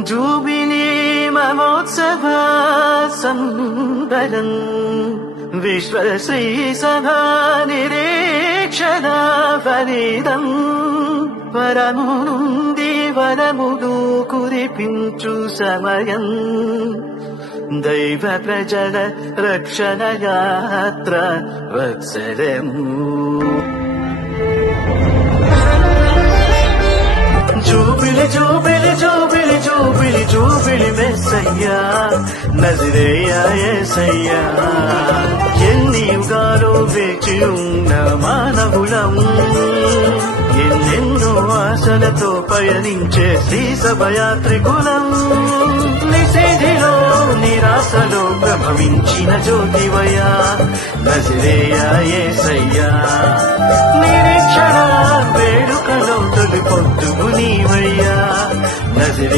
jubilee మహోత్సవ సంబరం విశ్వశ్రీ సభా నిరీక్షణ ఫలితం వరము నుండి వరములు కురిపించు సమయం దైవ ప్రజల రక్షణ యాత్ర వత్సరము జూబిలి జూబిలి జూబిలి జూబిలి జూబిలి మెస్సయ్యా నజరేయా యేసయ్యా ఎన్ని యుగాలు వేచి ఉన్న మానవులం ఎన్నెన్నో ఆశలతో పయనించే శ్రీ సభయాత్రికులం నిషేధిలో నిరాశలో ప్రభవించిన జ్యోతివయ్యా నజరేయా యేసయ్యా నిరీక్షణ వేడుకలో తొలి పొద్దుగు నీవయ్యా నజరే